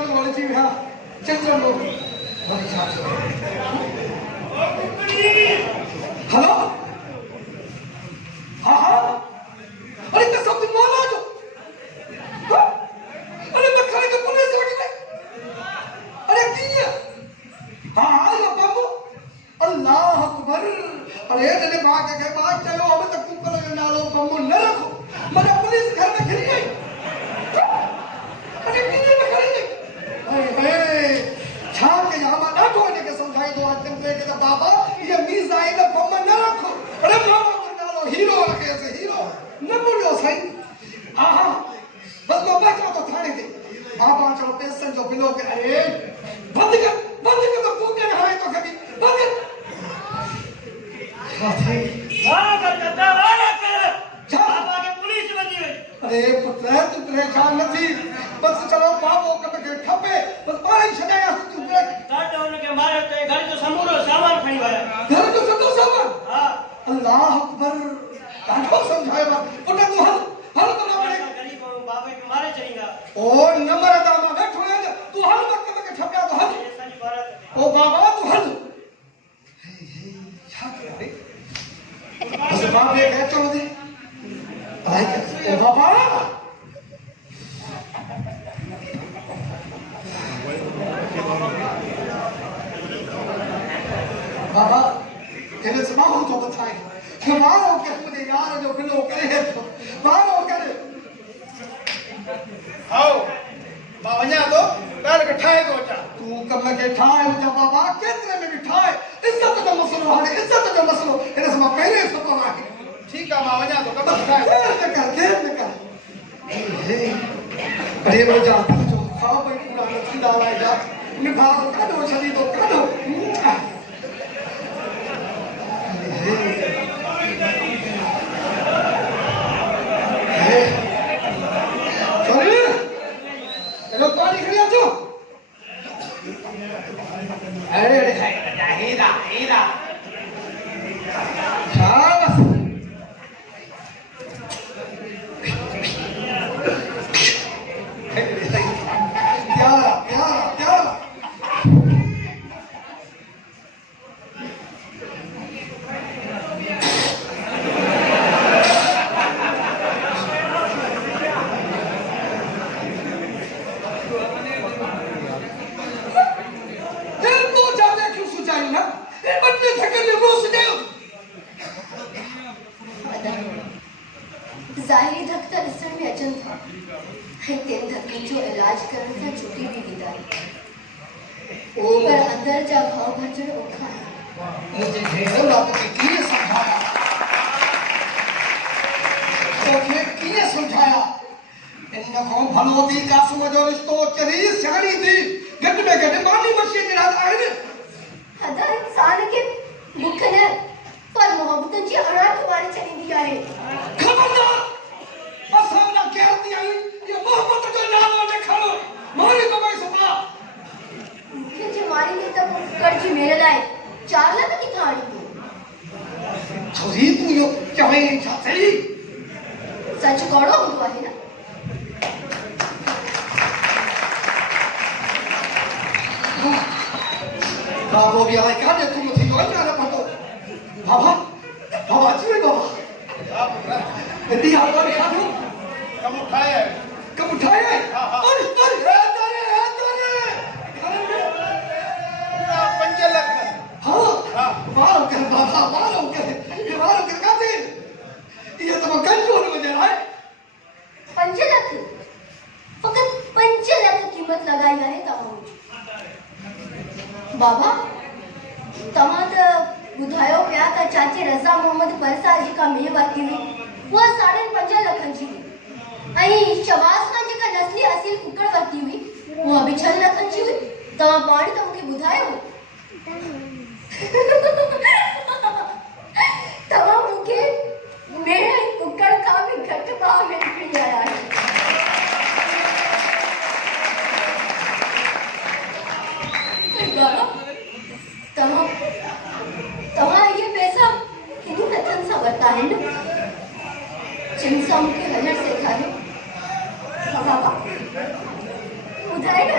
साल वाले जी हां चंद्र लोग हेलो हाँ हाँ अरे तो सब दिन बोला जो अरे मैं खाने का पुलिस वाली में अरे किया हाँ हाँ ये बाबू अल्लाह अकबर अरे जने भाग के बाद चलो अब तक कुकर के नालो बम्बू न रखो मगर पुलिस घर में घिर गई अरे किने में घिर गई अरे छाप के यहाँ ना कोने के समझाई दो आज तुम के बाबा ये मिसाइल बम न रखो अरे बाबा के नालो हीरो रखे से हीरो न बोलो सही हाँ हाँ बस बाबा चलो तो थाने दे बाबा चलो पेशन जो बिलो के अरे बंद कर तो फूक के नहाए तो कभी बंद कर अरे पुत्र तू परेशान नहीं बस चलो बाबो के खपे बस पानी छडाया तू काट उनके मारे ते घर जो समूरो सामान खणी वाया घर जो सतो सामान हां अल्लाह अकबर काठो समझाया उठा तू हल तो ना बड़े गरीब बाबे के मारे चलेगा ओ नंबर दामा बैठो है तू हल वक्त में छपया तो हल सारी बारात ओ बाबा तू हल क्या करे बस बाप ये कहते हो दे ओ बाबा बाबा तेरे से मां तो बताए हमारो के मुझे यार जो बिलो करे तो मारो करे आओ बावन्या तो काल कठाए को चा तू कब के ठाए हो जा बाबा केतरे में भी ठाए इज्जत का मसलो है इज्जत का मसलो इने से पहले से तो है ठीक है बावन्या तो कब कठाए देर न कर अरे वो जा जो खाओ भाई पूरा नथी डाला जा निभा का दो छली तो का दो अरे हीरा हीरा शाबाश प्यारा प्यारा प्यारा जाहिर धक त ॾिसण में अचनि था ऐं तिन धकनि जो इलाज करण सां छुटी बि वेंदा पर अंदर जा भाव भजण औखा आहिनि मुझे भेड़ लात के किए समझाया तो किए समझाया इन को भलोती का समझो रिश्तो चरी सियाणी थी गट में गट मानी मशीन जे रात आहिनि हदा इंसान के मुख न पर मोहब्बत जी अड़ाट वारी चलींदी आहे खबरदार असां ना कहती आई ये मोहब्बत जो नालो ने खड़ो मारी को भाई सपा मूंखे जे मारी में त कर जी मेरे लाइ 4 लाख की थाड़ी छोरी तू यो चाहे छा सही सच कौड़ो हूंदो आहे न बाबो भी आए काने तुम थी तो ना पतो बाबा बाबा जी बाबा इतनी आवाज खादो कब उठाए अरे अरे घर में पूरा 5 लाख हां मारो कर बाबा मारो कर काते ये तो कंजूर में जा रहा है 5 लाख फकत 5 लाख कीमत लगाई आहे तव्हां बाबा तव्हां त ॿुधायो पिया त चाची रज़ा मोहम्मद परसार जी का मेह वरिती हुई उहा 5.5 लखनि जी हुई ऐं शवाज़ खान जेका नस्ली असील कुकड़ वरिती हुई उहा बि 6 लखनि जी हुई तव्हां पाण त मूंखे ॿुधायो तव्हां मूंखे मेह ऐं कुकड़ खां बि घटि भाव में विकिणी आया आहियो बाबा तव्हां ये पैसा किन हथनि सां वरिता आहिनि जिन सां मूंखे हलणु सेखारियो बाबा ॿुधाए न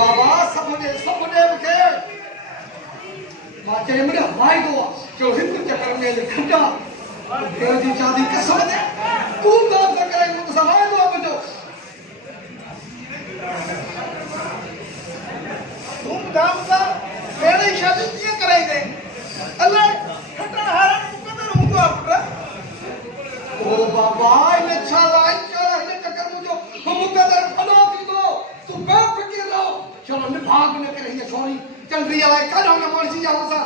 बाबा सपने के मां चए मुंहिंजा वाइदो आहे जो हिकु चकर में खंडा देव जी चांदी कसम दे तूं दान न करे मूंसां वाइदो आहे मुंहिंजो धूमधाम सां अहिड़ी शादी कीअं कराईंदे अलाए खटण हारण मुक़दर हूंदो आहे पुट ओ बाबा इन छा लाइ चढ़ हिन चकर मुंहिंजो मुक़दर फलो थींदो तूं बेफ़िक्र रहो चलो निभाग न करे हीअ छोरी चंद्री आहे काॾो न मुड़िसी जा मूंसां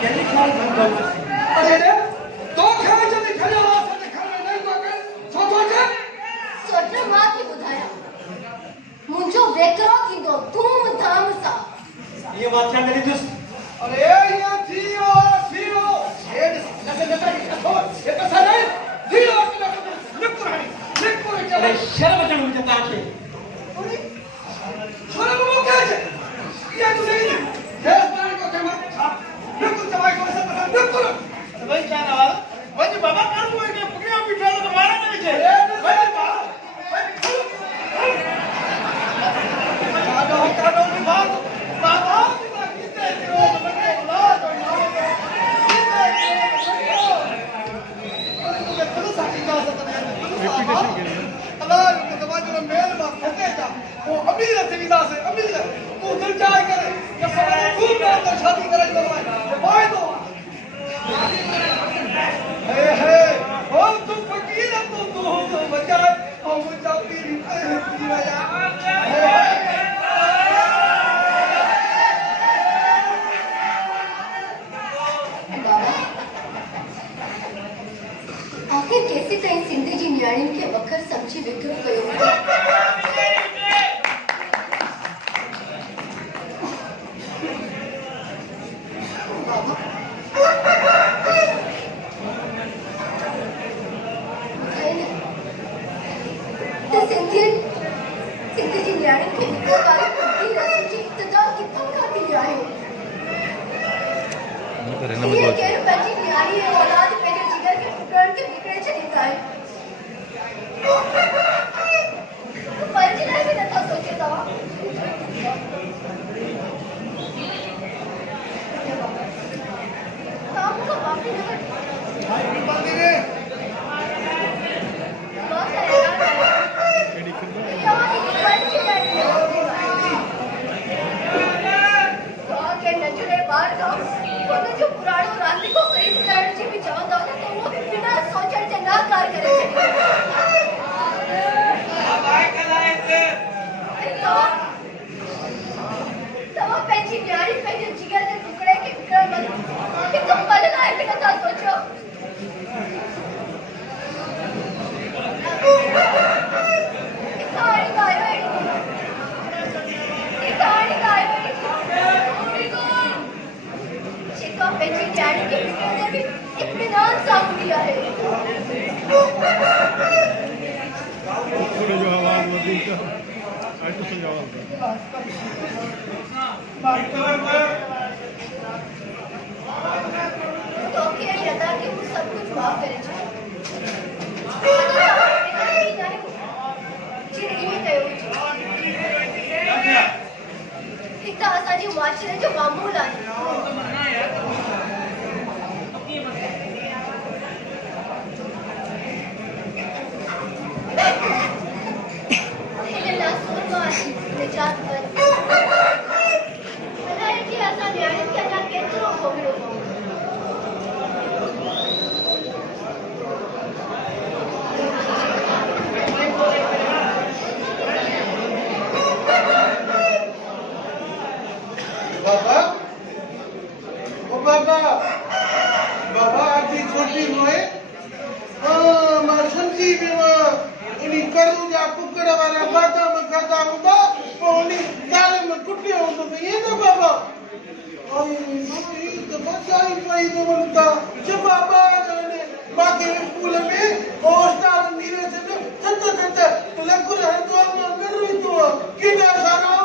कहिड़ी ख़्याल कंदो अरे तोखे जॾहिं खणियो आहे असांजे घर में नहीं थो कर छो थो अचे सोच मां थी ॿुधायां मुंहिंजो वेकरो थींदो धूमधाम सां ये बात क्या करी तुस अरे ये थियो ये नता ये कसा नहीं थियो निकुर अरे शर्म अचण मुझे ताके शर्म मोके ये तू नहीं देश पानी को कमा निकुर चवाई को सब निकुर भाई क्या नाल वज बाबा कर को के पुकिया बिठा तो मारा नहीं छे भाई काडो की बात बाबा किते करो मने औलाद और तो साथी का सकते हैं अल्लाह के दरवाजे में मेल में फटे था वो अमीर सुविधा से अमीर तू दिल चाहे करे ये सब खूब बात शादी करे तो भाई तो हे ओ तू फकीर तू बचाए ओ मुझा पीरी यार आखिर कैसे ताईं सिंध जी न्याणियुनि खे वखर समझी विकिरो कयो सिंध जी न्याणियुनि खे विकिरो वारी फकीर रस्म जी इब्तिदा किथां खां थी आहियो ये केरु पंहिंजी न्याणी ऐं औलाद पंहिंजे जिगर के टुकड़नि खे विकिणे छॾींदा आहिनि पंहिंजे लाइ बि नथा सोचियो तव्हां तव्हां मूंखां माफ़ी न वठो मां त हैरान आहियां तव्हां हिकु पंहिंजे लाइ के नचड़े ॿार खां उनजो पुराणो रांदीको ख़रीद करण जी बि चवंदा त उहो बिना सोचण जे नाकार करे छॾींदो तव्हां पंहिंजी न्याणी पंहिंजे जिगर जे टुकड़े खे विकिणण महिल हिकु पल लाइ बि नथा सोचो कहाणी ॻायो जेका पंहिंजी न्याणी खे विकिणंदे बि इत्मीनान सां हूंदी आहे थोड़ो जो आवाज़ वधीक आहिस्ते सां जवाब तोखे ऐं अदा खे हू सभु कुझु माफ़ करे छॾियो हिकु त असांजे मुआशिरे जो मामूल आहे हिन नासूर मां निजात कर अलाए कि असां न्याणियुनि खे अञा केतिरो भोॻिणो बाबा आपकी छोटी हुए मैं समझी भी उन्हीं करूँ या कुकड़ वाला बादाम खाता होगा उन्हीं काले में कुट्टे होंगे तो ये ना बाबा आई तो बचाई पाई तो बनता जब बाबा ने बाकी स्कूल में हॉस्टल नीरे से तो तो लग रहा है तो हम अंदर ही तो कितना सारा